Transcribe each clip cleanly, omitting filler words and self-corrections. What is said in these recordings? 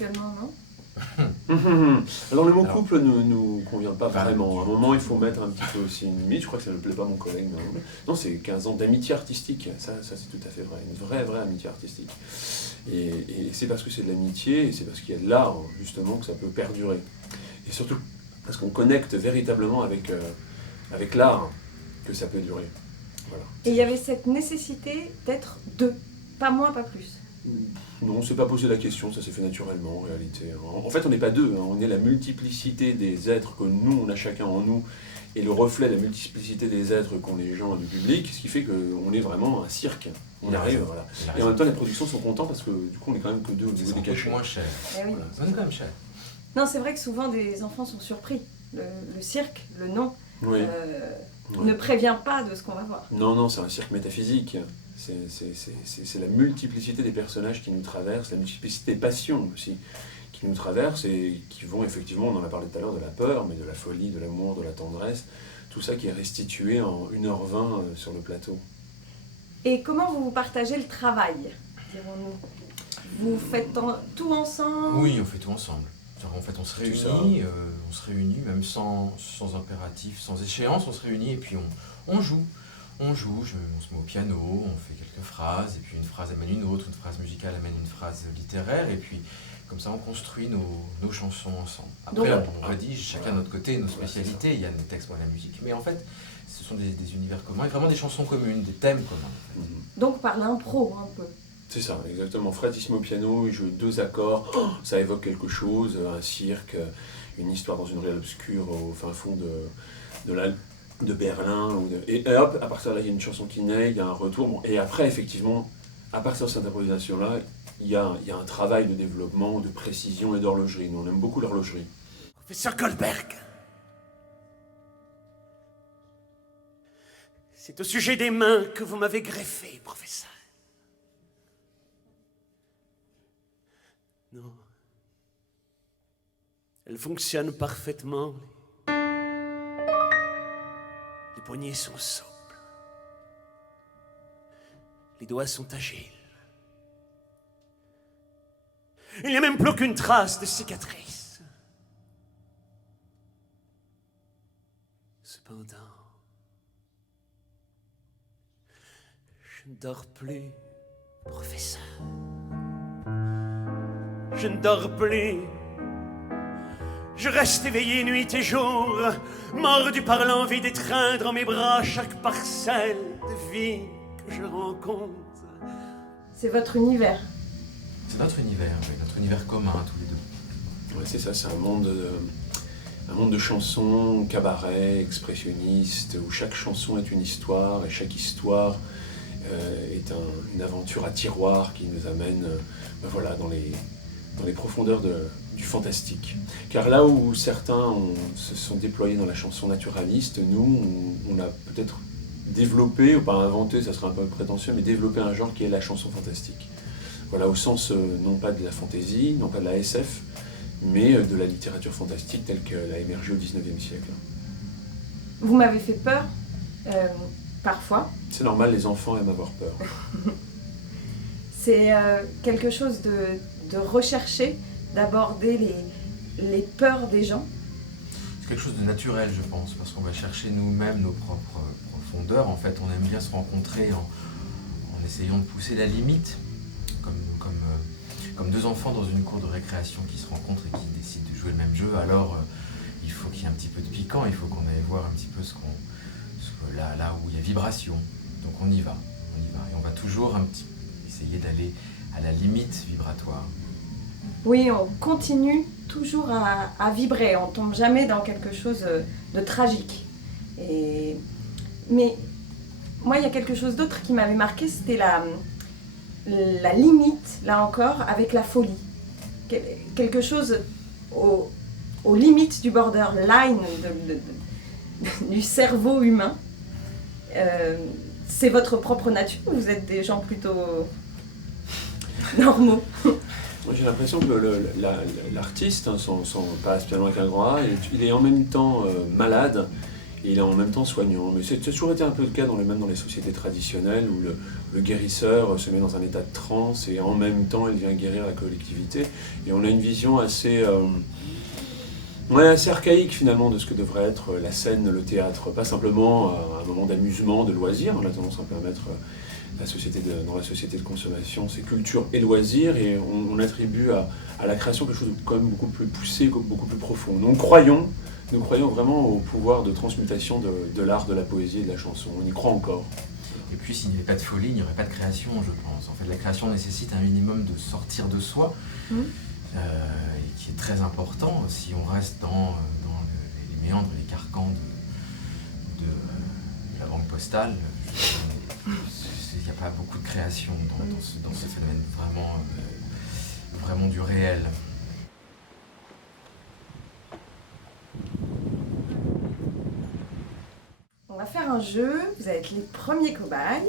actuellement, non? Alors le mot couple ne nous convient pas vraiment. À un moment, il faut mettre un petit peu aussi une limite. Je crois que ça ne plaît pas à mon collègue. Non, c'est 15 ans d'amitié artistique. Ça c'est tout à fait vrai. Une vraie amitié artistique. Et c'est parce que c'est de l'amitié, et c'est parce qu'il y a de l'art, justement, que ça peut perdurer. Et surtout parce qu'on connecte véritablement avec l'art que ça peut durer. Voilà. Et il y avait cette nécessité d'être deux, pas moins, pas plus. Non, on ne s'est pas posé la question, ça s'est fait naturellement en réalité. En fait, on n'est pas deux, hein, on est la multiplicité des êtres que nous, on a chacun en nous, et le reflet de la multiplicité des êtres qu'ont les gens du public, ce qui fait qu'on est vraiment un cirque. On arrive, voilà. Et en même temps, les productions sont contents parce que du coup, on est quand même que deux au niveau des cachets. C'est moins cher. Eh oui. Voilà. Ça donne quand même cher. Non, c'est vrai que souvent des enfants sont surpris. Le cirque, le nom, Oui. ne prévient pas de ce qu'on va voir. Non, c'est un cirque métaphysique. C'est la multiplicité des personnages qui nous traversent, la multiplicité des passions aussi qui nous traversent et qui vont effectivement, on en a parlé tout à l'heure, de la peur, mais de la folie, de l'amour, de la tendresse, tout ça qui est restitué en 1h20 sur le plateau. Et comment vous partagez le travail, dirons-nous? Vous faites tout ensemble? Oui, on fait tout ensemble. En fait, on se réunit, même sans impératif, sans échéance, on se réunit et puis on joue. On se met au piano, on fait quelques phrases, et puis une phrase amène une autre, une phrase musicale amène une phrase littéraire, et puis comme ça on construit nos chansons ensemble. Après, on rédige chacun de notre côté nos spécialités, il y a nos textes, moi la musique, mais en fait, ce sont des univers communs, et vraiment des chansons communes, des thèmes communs. En fait. Donc par l'impro, un peu. C'est ça, exactement. Fred il se met au piano, il joue 2 accords, ça évoque quelque chose, un cirque, une histoire dans une ruelle obscure au fin fond de Berlin, et hop, à partir de là, il y a une chanson qui naît, il y a un retour, bon, et après, effectivement, à partir de cette improvisation-là, il y a un travail de développement, de précision et d'horlogerie. Nous, on aime beaucoup l'horlogerie. Professeur Goldberg, c'est au sujet des mains que vous m'avez greffé, professeur. Non. Elles fonctionnent parfaitement. Les poignets sont souples. Les doigts sont agiles. Il n'y a même plus aucune trace de cicatrice. Cependant, je ne dors plus, professeur. Je ne dors plus. Je reste éveillé nuit et jour, mordu par l'envie d'étreindre en mes bras chaque parcelle de vie que je rencontre. C'est votre univers. C'est notre univers, oui, notre univers commun tous les deux. Ouais, c'est ça, c'est un monde de chansons, cabaret, expressionniste, où chaque chanson est une histoire, et chaque histoire est une aventure à tiroir qui nous amène voilà, dans les profondeurs du fantastique. Car là où certains se sont déployés dans la chanson naturaliste, nous, on a peut-être développé, ou pas inventé, ça serait un peu prétentieux, mais développé un genre qui est la chanson fantastique. Voilà, au sens non pas de la fantaisie, non pas de la SF, mais de la littérature fantastique telle qu'elle a émergé au XIXe siècle. Vous m'avez fait peur, parfois. C'est normal, les enfants aiment avoir peur. C'est quelque chose de recherché, d'aborder les peurs des gens. C'est quelque chose de naturel, je pense, parce qu'on va chercher nous-mêmes nos propres profondeurs. En fait, on aime bien se rencontrer en essayant de pousser la limite, comme deux enfants dans une cour de récréation qui se rencontrent et qui décident de jouer le même jeu. Alors, il faut qu'il y ait un petit peu de piquant, il faut qu'on aille voir un petit peu là où il y a vibration. Donc on y va. Et on va toujours essayer d'aller à la limite vibratoire. Oui, on continue toujours à vibrer, on tombe jamais dans quelque chose de tragique. Mais moi, il y a quelque chose d'autre qui m'avait marqué, c'était la limite, là encore, avec la folie. Quelque chose aux limites du borderline du cerveau humain. C'est votre propre nature ou vous êtes des gens plutôt normaux? Moi, j'ai l'impression que l'artiste, son pas spécialement avec un grand A, il est en même temps malade, et il est en même temps soignant. Mais c'est toujours été un peu le cas même dans les sociétés traditionnelles où le guérisseur se met dans un état de transe et en même temps il vient guérir la collectivité. Et on a une vision assez archaïque finalement de ce que devrait être la scène, le théâtre. Pas simplement un moment d'amusement, de loisir. On a tendance à permettre dans la société de consommation, c'est culture et loisirs, et on attribue à la création quelque chose de quand même beaucoup plus poussé, beaucoup plus profond. Nous croyons vraiment au pouvoir de transmutation de l'art, de la poésie et de la chanson. On y croit encore. Et puis s'il n'y avait pas de folie, il n'y aurait pas de création, je pense. En fait, la création nécessite un minimum de sortir de soi, et qui est très important si on reste dans les méandres et les carcans de la banque postale. Il n'y a pas beaucoup de création dans ce phénomène vraiment du réel. On va faire un jeu, vous allez être les premiers cobayes.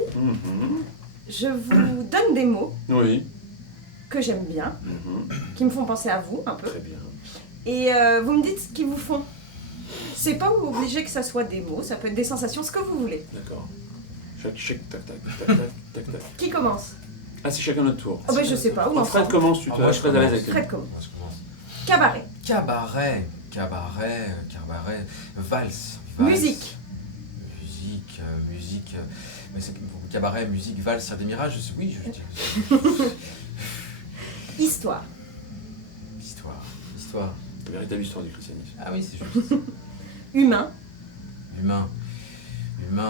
Je vous donne des mots que j'aime bien, qui me font penser à vous un peu. Très bien. Et vous me dites ce qu'ils vous font. C'est pas obligé que ça soit des mots, ça peut être des sensations, ce que vous voulez. D'accord. Tac, tac, tac, tac. Qui commence? Ah, c'est chacun notre tour. Oh ben je sais pas, ou Fred commence, tu te moi, je Fred à l'aise avec Fred commence. Cabaret. Cabaret, valse. Musique. Musique. Mais c'est cabaret, musique, valse, Cirque des Mirages, oui, je veux dire. Histoire. Histoire. La véritable histoire du christianisme. Ah oui, c'est juste. Humain. Humain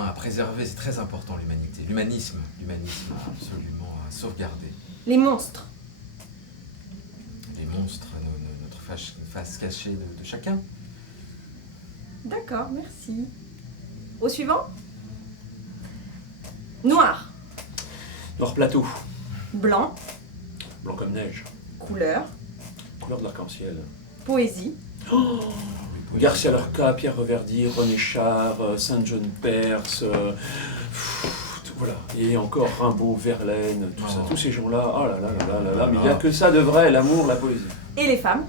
à préserver, c'est très important l'humanité. L'humanisme absolument à sauvegarder. Les monstres. Les monstres, notre face cachée de chacun. D'accord, merci. Au suivant. Noir. Noir plateau. Blanc. Blanc comme neige. Couleur. Couleur de l'arc-en-ciel. Poésie. Garcia Lorca, Pierre Reverdy, René Char, Saint-John Perse, voilà. Et encore Rimbaud, Verlaine, tout ça, tous ces gens-là, oh là là là là là, mais il n'y a que ça de vrai, l'amour, la poésie. Et les femmes.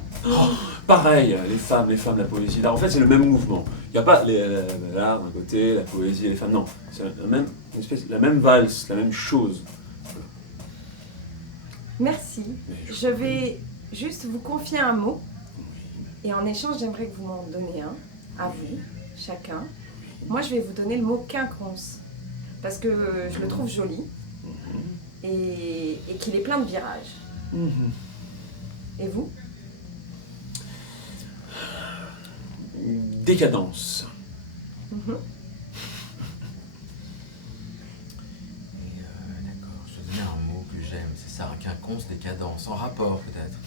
Pareil, les femmes, la poésie. Là, en fait, c'est le même mouvement. Il n'y a pas l'art d'un côté, la poésie et les femmes. Non, c'est la même valse, la même chose. Merci. Je vais juste vous confier un mot. Et en échange, j'aimerais que vous m'en donniez un, à vous, chacun. Moi, je vais vous donner le mot quinconce, parce que je le trouve joli et qu'il est plein de virages. Et vous? Décadence. D'accord, je vais donner un mot que j'aime, c'est ça, un quinconce, décadence, en rapport peut-être.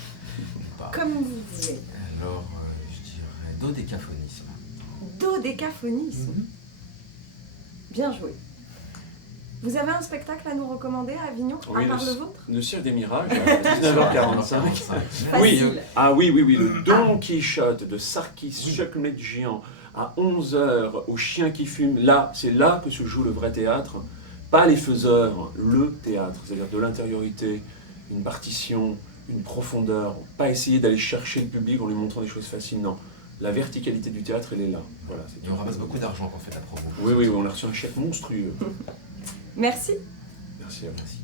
Comme vous voulez. Alors, je dirais dodécaphonisme. Dodécaphonisme. Bien joué. Vous avez un spectacle à nous recommander à Avignon, à part le vôtre? Le Cirque des Mirages, à 19h45. Oui. Oui, le Don Quichotte de Sarkis Chokmedjian à 11h au Chien qui fume. Là, c'est là que se joue le vrai théâtre. Pas les faiseurs, le théâtre, c'est-à-dire de l'intériorité, une partition, une profondeur, pas essayer d'aller chercher le public en lui montrant des choses faciles, non. La verticalité du théâtre, elle est là. Voilà, et on ramasse beaucoup d'argent quand on fait la promo. Oui, on a reçu un chèque monstrueux. Merci. Merci à vous. Merci.